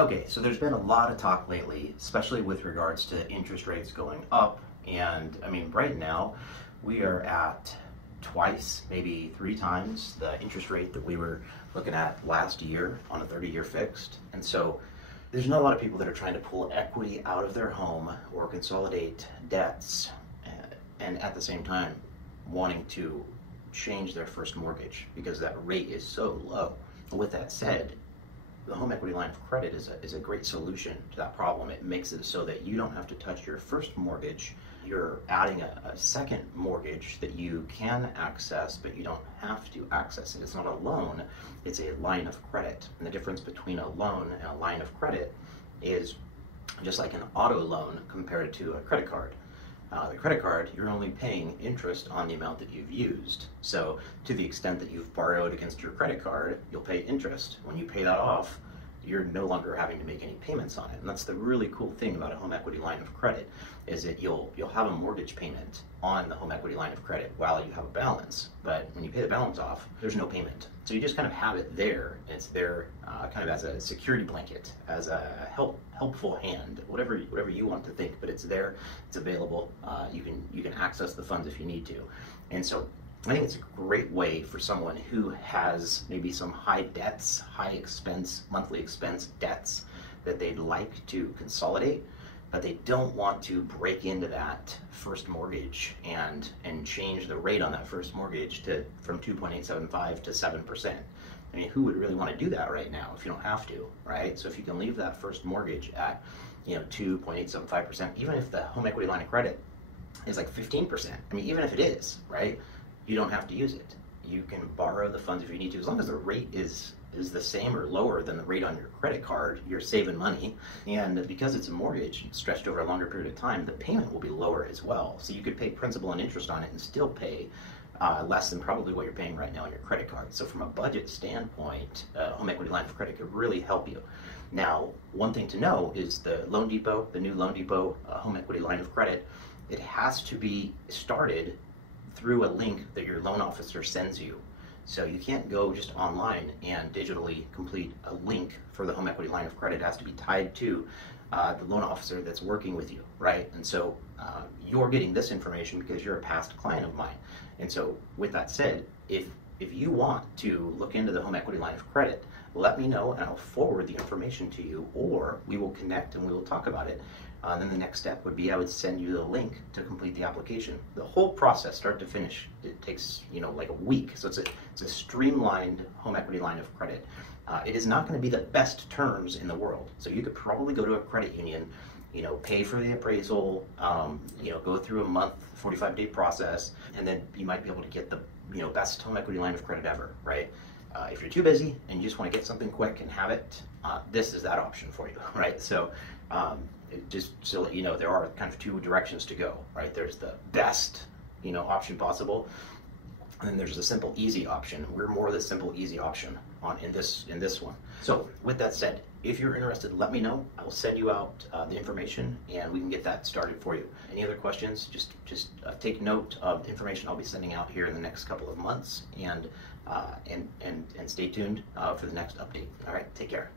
Okay, so there's been a lot of talk lately, especially with regards to interest rates going up. And I mean, right now we are at twice, maybe 3 times the interest rate that we were looking at last year on a 30-year fixed. And so there's not a lot of people that are trying to pull equity out of their home or consolidate debts and at the same time wanting to change their first mortgage because that rate is so low. With that said, the home equity line of credit is a great solution to that problem. It makes it so that you don't have to touch your first mortgage. You're adding a second mortgage that you can access, but you don't have to access it. It's not a loan, it's a line of credit. And the difference between a loan and a line of credit is just like an auto loan compared to a credit card. The credit card, you're only paying interest on the amount that you've used. So to the extent that you've borrowed against your credit card, you'll pay interest. When you pay that off, you're no longer having to make any payments on it. And that's the really cool thing about a home equity line of credit, is that you'll have a mortgage payment on the home equity line of credit while you have a balance. But when you pay the balance off, there's no payment. So you just kind of have it there. It's there kind of as a security blanket, as a helpful hand, whatever you want to think, but it's there, it's available. You can access the funds if you need to. And so I think it's a great way for someone who has maybe some high debts, high expense, monthly expense debts that they'd like to consolidate, but they don't want to break into that first mortgage and change the rate on that first mortgage from 2.875 to 7%. I mean, who would really want to do that right now if you don't have to, right? So if you can leave that first mortgage at 2.875%, even if the home equity line of credit is like 15%, I mean, even if it is, right? You don't have to use it. You can borrow the funds if you need to, as long as the rate is the same or lower than the rate on your credit card. You're saving money, and because it's a mortgage stretched over a longer period of time, the payment will be lower as well. So you could pay principal and interest on it and still pay less than probably what you're paying right now on your credit card. So from a budget standpoint, home equity line of credit could really help you. Now, one thing to know is the Loan Depot, the new Loan Depot home equity line of credit, it has to be started through a link that your loan officer sends you. So you can't go just online and digitally complete a link for the home equity line of credit. It has to be tied to the loan officer that's working with you, right? And so you're getting this information because you're a past client of mine. And so with that said, if you want to look into the home equity line of credit, let me know and I'll forward the information to you, or we will connect and we will talk about it. Then the next step would be I would send you the link to complete the application. The whole process, start to finish, it takes like a week. So it's a streamlined home equity line of credit. It is not going to be the best terms in the world. So you could probably go to a credit union, pay for the appraisal, go through a month, 45-day process, and then you might be able to get the best home equity line of credit ever, right? If you're too busy and you just want to get something quick and have it, this is that option for you, right? So just so that you know, there are kind of 2 directions to go, right? There's the best, option possible, and then there's the simple, easy option. We're more the simple, easy option in this one. So with that said, if you're interested, let me know. I will send you out the information and we can get that started for you. Any other questions? Just take note of the information I'll be sending out here in the next couple of months, and stay tuned for the next update. All right, take care.